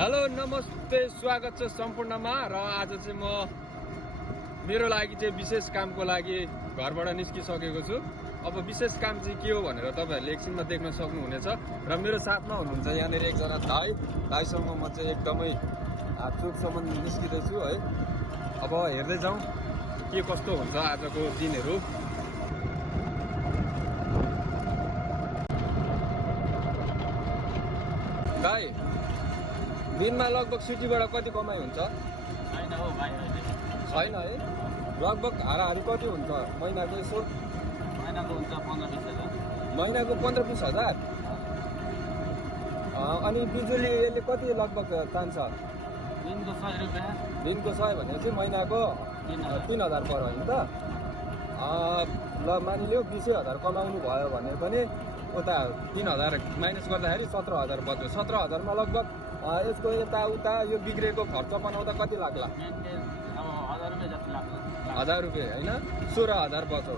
Hello नमस्ते, स्वागत छ सम्पूर्णमा। र आज चाहिँ म मेरो लागि चाहिँ विशेष कामको लागि घरबाट निस्किसकेको छु। अब विशेष काम चाहिँ के हो भनेर तपाईहरुले एकछिनमा देख्न सक्नुहुनेछ। र मेरो साथमा हुनुहुन्छ यहाँनिर एकजना दाइसँग म चाहिँ एकदमै चोकसम्म निस्किँदैछु है। अब हेर्दै जाउँ के कस्तो हुन्छ आजको दिनहरू। दाइ, दिनमा लगभग सिटीबाट कति कमाइ हुन्छ? छैन है, लगभग हाराहारी कति हुन्छ महिनाको? यसो महिनाको हुन्छ 15-20 हजार। महिनाको 15-20 हजार। अनि बिजुली यसले कति लगभग तान्छ? दिनको 100 रुपियाँ। दिनको 100 भने चाहिँ महिनाको 3000 पर्यो होइन त? ल मानिलियो 20,000 कमाउनु भयो भने पनि उता 3000 माइनस गर्दाखेरि 17,000 बच्यो। 17,000मा लगभग यसको यताउता यो बिग्रेको खर्च बनाउँदा कति लाग्ला? अब 1000 रुपियाँ जति लाग्छ। 1000 रुपियाँ होइन, 16,000 बच्यो।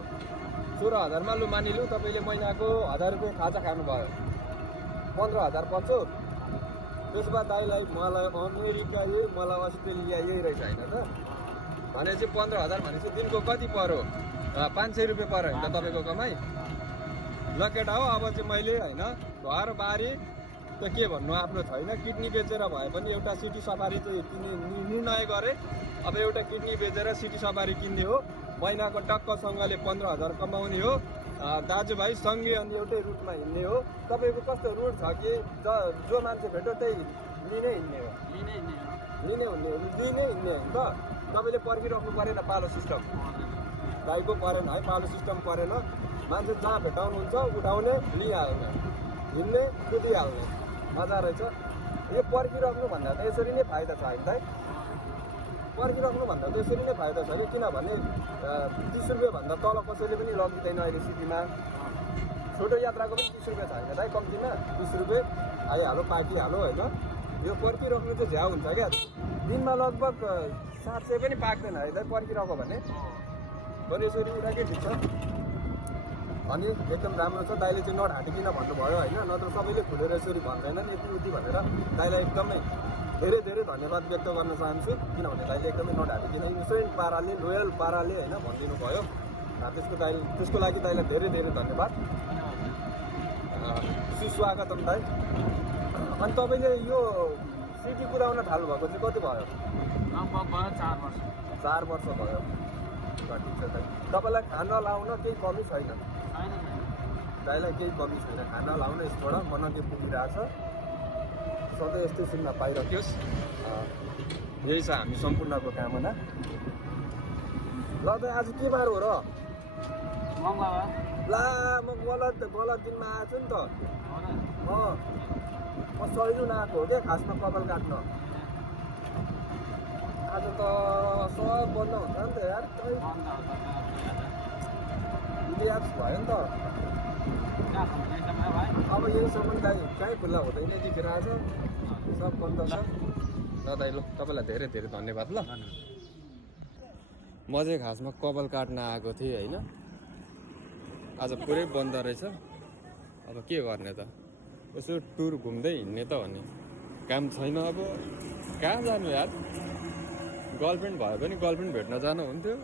16,000मा लु मानिलियो तपाईँले महिनाको 1000 रुपियाँ खाजा खानुभयो, 15,000 बच्यो। त्यसमा दाइलाई मलाई अमेरिका यही, मलाई अस्ट्रेलिया यही रहेछ होइन त? भनेपछि 15,000 भनेपछि दिनको कति पर्यो? 500 रुपियाँ पर्यो होइन त तपाईँको कमाइ? ल केटा हो, अब चाहिँ मैले होइन घर बारी त के भन्नु आफ्नो छैन, किडनी बेचेर भए पनि एउटा सिटी सफारी चाहिँ निर्णय गरेँ। अब एउटा किडनी बेचेर सिटी सफारी किन्ने हो, महिनाको टक्कसँगले 15,000 कमाउने हो। दाजुभाइ सँगै अनि एउटै रुटमा हिँड्ने हो। तपाईँको कस्तो रुट छ कि जो मान्छे भेट्यो त्यही लिनै हिँड्ने हो? लिनै हिँड्ने हो, लिनै हिँड्ने हो नि त? तपाईँले पर्खिराख्नु परेन पालो सिस्टम? दाइको परेन है, पालो सिस्टम परेन। मान्छे जहाँ भेटाउनुहुन्छ उठाउने, लिइहाल्ने, हिँड्ने, कुदिहाल्ने, मजा रहेछ। यो पर्खिराख्नु भन्दा त यसरी नै फाइदा छ होइन त? पर्खिराख्नु भन्दा त यसरी नै फाइदा छ कि, किनभने 30 रुपियाँभन्दा तल कसैले पनि लगिँदैन अहिले सिटीमा। छोटो यात्राको पनि 30 रुपियाँ छैन दाइ, कम्तीमा 20 रुपियाँ आइहालो, पाकिहालो होइन। यो पर्खिराख्नु चाहिँ झ्या हुन्छ क्या। दिनमा लगभग 700 पनि पाक्दैन है दाइ पर्खिरहेको भने। भने यसरी उठाएकै ठिक छ। अनि एकदम राम्रो छ। दाइले चाहिँ नढाँटिकिन भन्नुभयो होइन, नत्र सबैले खुलेर यसरी भन्दैनन् यति उति भनेर। दाइलाई एकदमै धेरै धेरै धन्यवाद व्यक्त गर्न चाहन्छु, किनभने दाइले एकदमै नढाँटिकिन इनोसेन्ट पाराले, लोयल पाराले होइन भनिदिनु भयो। त्यसको लागि दाइलाई धेरै धेरै धन्यवाद, सुस्वागतम दाइ। अनि तपाईँले यो सिटी पुऱ्याउन थाल्नुभएको चाहिँ कति भयो? लगभग भयो 4 वर्ष। 4 वर्ष भयो। ठिक छ दाइ। तपाईँलाई खाना लाउन केही कमी छैन? दाइलाई केही कमी छैन, खाना लाउन यसबाट मनके पुगिरहेछ। सधैँ यस्तै सुन्न पाइरहोस्, यही छ हामी सम्पूर्णको कामना। ल दाइ, आज के बार हो र? मङ्गलबार। ला म गलत दिनमा आएको छु नि त। म सहिलो नआएको हो क्या खासमा कपाल काट्न। आज त सब बन्द हुन्छ नि त यार, इतिहास भयो नि त। अब यहीसम्म दाइ कहीँ खुल्ला हुँदैन देखिएर आज सब बन्द छ। ल दाइ, ल तपाईँलाई धेरै धेरै धन्यवाद। ल म चाहिँ खासमा कपाल काट्न आएको थिएँ होइन, आज पुरै बन्द रहेछ। अब के गर्ने त, यसो टुर घुम्दै हिँड्ने त हो नि, काम छैन। अब कहाँ जानु यार? गर्लफ्रेन्ड भयो भने गर्लफ्रेन्ड भेट्न जानु हुन्थ्यो।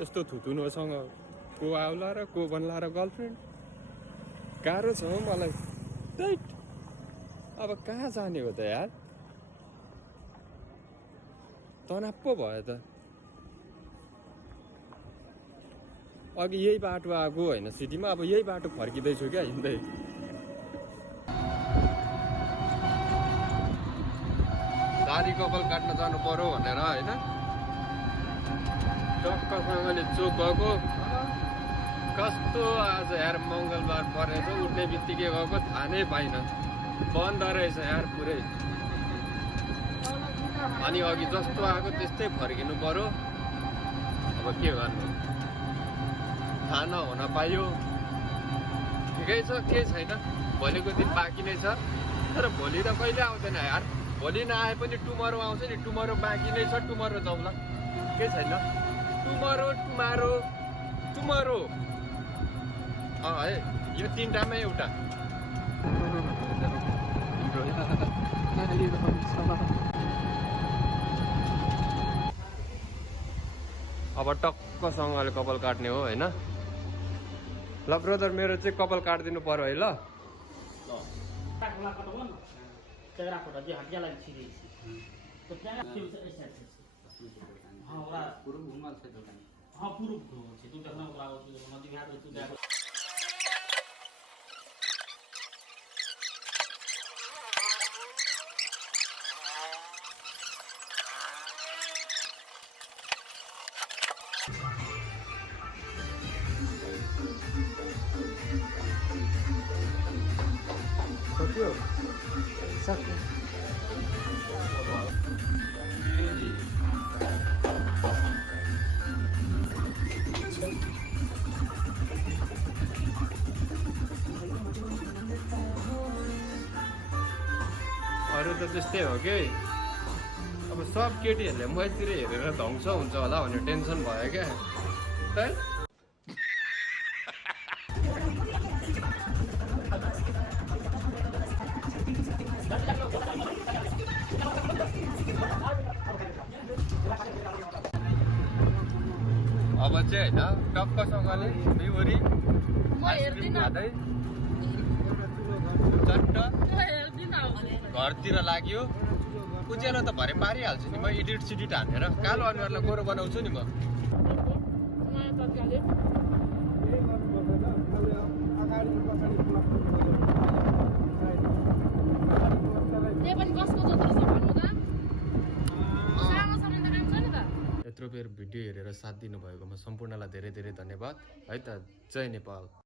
यस्तो थुतुनोसँग को आउला र को बन्ला र गर्लफ्रेन्ड? गाह्रो छ हौ मलाई। अब कहाँ जाने हो त यार? तनाव पो भयो त। अघि यही बाटो आएको होइन सिटीमा, अब यही बाटो फर्किँदैछु क्या हिँड्दै। दारी कपाल काट्न जानु पर्यो भनेर होइन, टक्कसँगले चोक गएको। कस्तो आज यार मङ्गलबार परेछ, उठ्ने बित्तिकै गएको थाहा नै पाइनँ। बन्द रहेछ यार पुरै। अनि अघि जस्तो आएको त्यस्तै फर्किनु पर्यो। अब के गर्नु, थाहा नहुन पाइयो। ठिकै छ, केही छैन। भोलिको दिन बाँकी नै छ, तर भोलि त कहिले आउँदैन यार। भोलि नआए पनि टुमरो आउँछ नि, टुमरो बाँकी नै छ। टुमरो जाउँला, केही छैन। टुमरो है, यो 3टामै एउटा। अब टक्कसँगले कपाल काट्ने हो होइन। ल ब्रदर मेरो चाहिँ कपाल काटिदिनु पर्यो है ल। सक्यो सक्यो अरू त त्यस्तै हो कि अब सब केटीहरूले मैतिर हेरेर ध्वंस हुन्छ होला भन्ने टेन्सन भयो क्या है। अब चाहिँ होइन टक्कसँगले बिउरी आइसक्रिम खाँदै चट्ट घरतिर लाग्यो। उज्यालो त भरे पारिहाल्छु नि म, इडिट सिडिट हानेर कालो अनुहारलाई गोरो बनाउँछु नि म। यत्रो बेर भिडियो हेरेर साथ दिनुभएकोमा सम्पूर्णलाई धेरै धेरै धन्यवाद है त। जय नेपाल।